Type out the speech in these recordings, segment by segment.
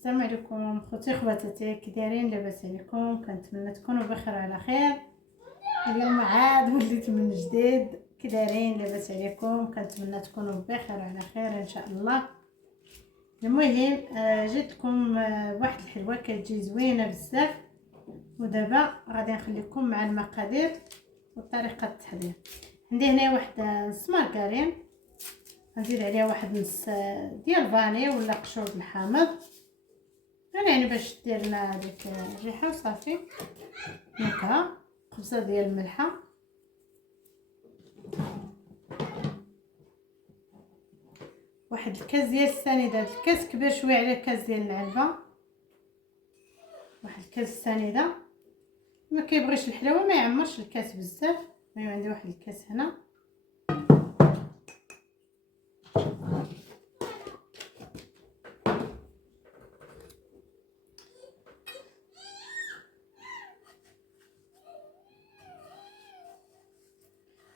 السلام عليكم خوتي خواتاتي، كي دايرين؟ لاباس عليكم؟ كنتمنى تكونوا بخير على خير. اليوم عاد وليت من جديد. كي دايرين؟ لاباس عليكم؟ كنتمنى تكونوا بخير على خير ان شاء الله. المهم جيت لكم بواحد الحلوه كتجي زوينه بزاف، ودابا غادي نخليكم مع المقادير وطريقه التحضير. عندي هنا واحد نص مارغرين، غنزيد عليها واحد نص ديال فاني ولا قشور الحامض، يعني باش دير لنا هذيك الريحه وصافي. نكهه خبزه ديال الملحه، واحد الكاس ديال السنيده، الكاس كبير شويه على الكاس ديال العلبه، واحد الكاس السنيده. ما كيبغيش الحلاوه ما يعمرش الكاس بزاف. ايوا عندي واحد الكاس هنا.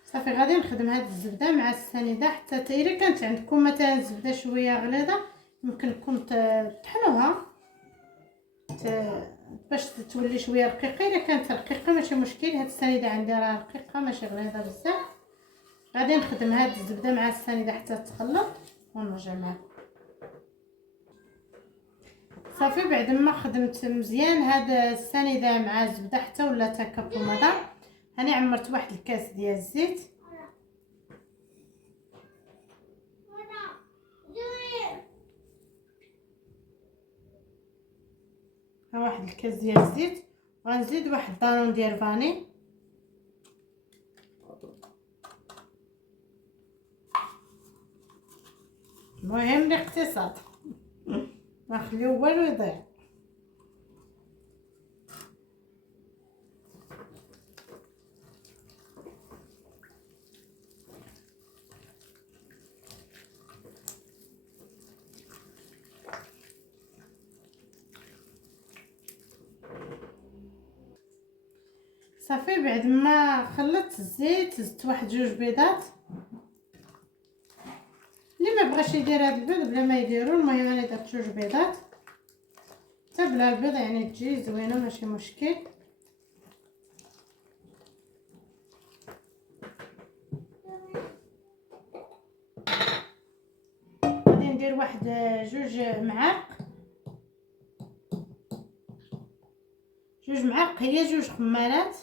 صافي غادي نخدم هاد الزبده مع السنيده حتى الا كانت عندكم مثلا الزبده شويه غليظه يمكن لكم تطحنوها باش تولي شويه رقيقه. الا كانت رقيقه ماشي مشكل، هاد السنيده عندي راه رقيقه ماشي غليظه بزاف. غادي نخدم هاد الزبده مع السنيده حتى تخلط ونرجع معكم. صافي بعد ما خدمت مزيان هاد السنيده مع الزبده حتى ولات هكا بوماضه، هاني عمرت واحد الكاس ديال الزيت. ها واحد الكاس ديال الزيت، وغنزيد واحد دانون ديال فاني. المهم الاقتصاد ما نخليو والو يضيع. صافي بعد ما خلطت الزيت زدت واحد جوج بيضات. اللي ما بغاش يدير هذا البيض بلا ما يديروا، المهم انا درت جوج بيضات حتى بلا البيض يعني تجي زوينه ماشي مشكل. غادي ندير واحد جوج معالق، هي جوج خمارات.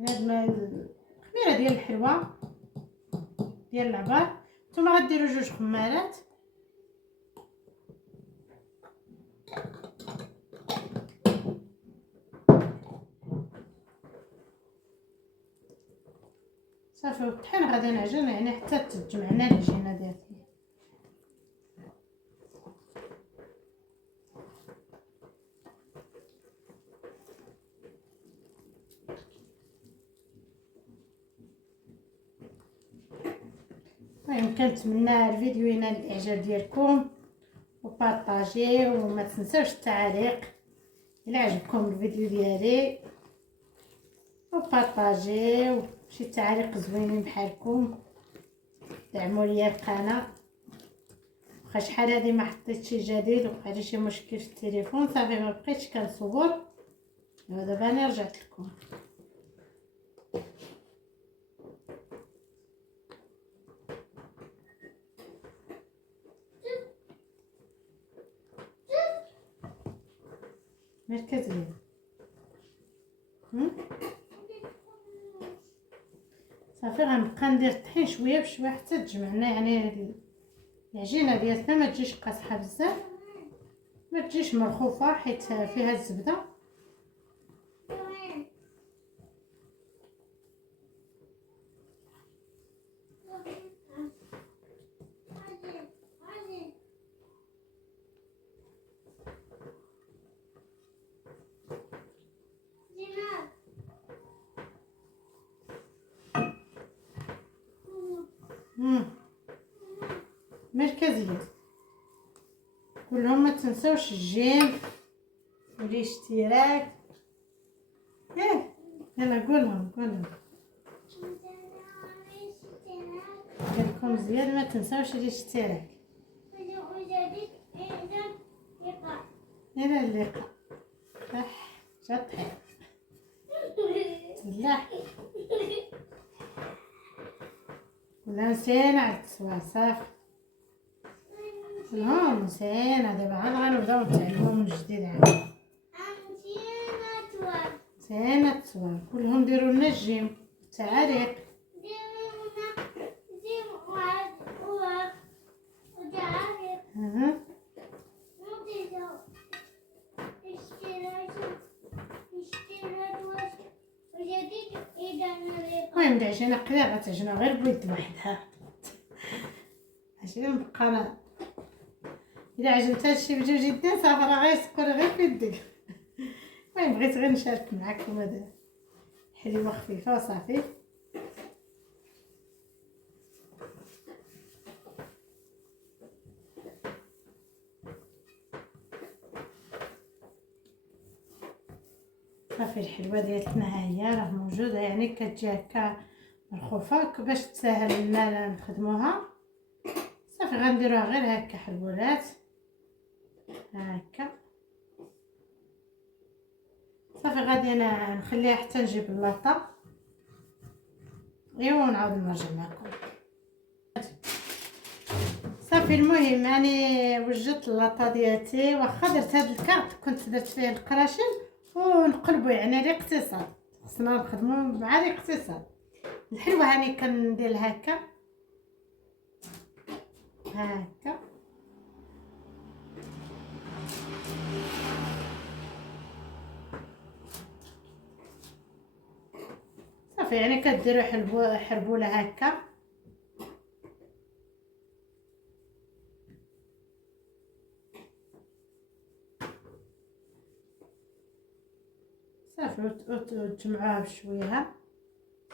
هاد الخميره ديال الحلوه ديال العبار، نتوما غديروا جوج خمارات. صافي والطحين غادي نعجن يعني حتى تتجمع لنا العجينه ديالتي. المهم كنتمنى الفيديو ينال الاعجاب ديالكم وبارطاجيه، وما تنساوش التعاليق الى عجبكم الفيديو ديالي، وبارطاجيو شي تعاليق زوينين بحالكم. دعموا لي القناه، واخا شحال هادي ما حطيت شي جديد وقع لي شي مشكل في التليفون صافي ما بقيتش كنصور. دابا انا رجعت لكم. مركز لي صافي غنبقى ندير الطحين شويه بشويه حتى تجمعنا، يعني العجينه ديالتنا ما تجيش قاصحه بزاف، ما تجيش مرخوفه حيت فيها الزبده. مركزيه كلهم ما تنساوش الجيم والاشتراك. يلا قولهم قالكم زياد ما تنساوش الاشتراك. الى اللقاء. شطحي تسلح ولا نسينا على التصوير صافي. المهم نسينا دابا عاد غنبداو نتعلمو من جديد عاد. نسينا التصوير كلهم ديروا لنا الجيم التعاليق. المهم دعجينا قليل غتعجنو غير بيد وحدها ماشي نبقى انا الا عجنت هادشي بجوج يدين صافي راه غيسكر غير في يدك. المهم بغيت غير نشارك معكم هاد حليوه خفيفه وصافي. صافي الحلوه ديالتنا ها هي راه موجوده، يعني كتجي هكا مرخوفه باش تسهل لنا نخدموها. صافي غنديروها غير هكا حلولات هكا صافي. غادي انا نخليها حتى نجيب اللاطه ايوا ونعاود نرجع معكم. صافي المهم يعني وجدت اللاطه ديالتي، واخا درت هاد الكارت كنت درت فيه القراشين ونقلبو يعني الاقتصاد، خصنا نخدمو مع الاقتصاد. الحلوه هاني كندير هكا هكا صافي، يعني كديروا حربوله هكا صافي وتجمعوها بشويه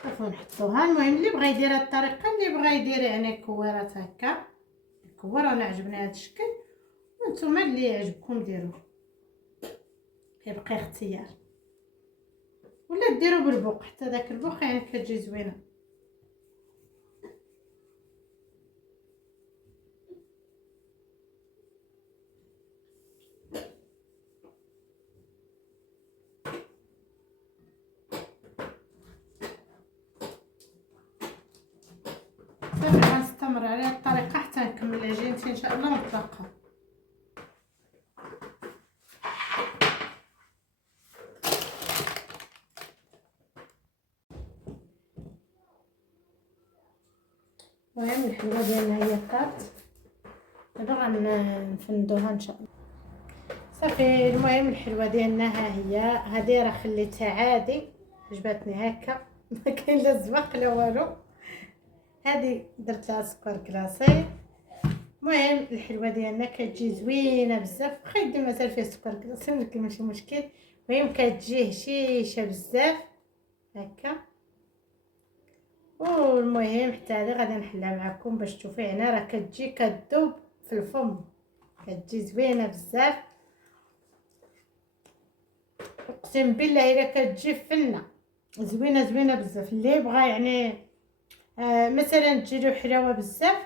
صافي ونحطوها. المهم اللي بغى يدير هاد الطريقه، اللي بغى يدير يعني كويرات هكا كور، انا عجبني هاد الشكل وانتم اللي يعجبكم ديروه، كيبقى اختيار. ولا ديروا بالبوق، حتى داك البوق يعني كتجي زوينه. صافي غنستمر على هاد الطريقه حتى نكمل عجينتي ان شاء الله مطلقه. المهم الحلوه ديالنا هي طابت، دابا غنفندوها ان شاء الله. صافي المهم الحلوه ديالنا ها هي، هذه راه خليتها عادي عجبتني هكا ما كاين لا زواق لا والو. هذه درت لها سكر كلاصي. المهم الحلوه ديالنا كتجي زوينه بزاف، واخا يدي مازال فيه سكر كلاصي ولكن ماشي مشكل. المهم كتجي هشيشه بزاف هكا. والمهم حتى هذه غادي نحلها معكم باش تشوفوا، يعني راه كتجي كتذوب في الفم، كتجي زوينه بزاف. اقسم بالله الا كتجي فنه زوينه بزاف. اللي بغى يعني مثلا تجيلو حلاوه بزاف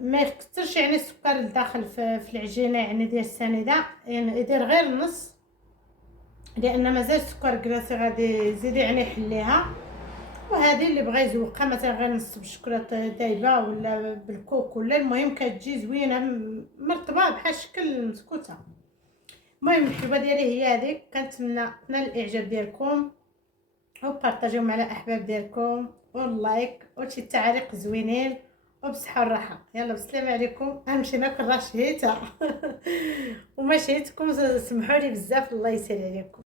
ما يكثرش يعني السكر الداخل في العجينه يعني ديال السنيده، يعني يدير غير نص، لان مازال السكر كلاصي غادي يزيد يعني يحليها. وهذه اللي بغى يزوقها مثلا غير نص بالشكلاطه دايبه ولا بالكوك ولا، المهم كتجي زوينه مرطبه بحال شكل مسكوته. المهم الحلوه ديالي هي هذه، كنتمنى نال الاعجاب ديالكم وبارطاجيو مع الاحباب ديالكم واللايك وشي تعاليق زوينين وبصحه والراحه. يلا بالسلامه عليكم. غنمشي ناكل راه شهيتها وما شهيتكم سمحوا لي بزاف، الله يسهل عليكم.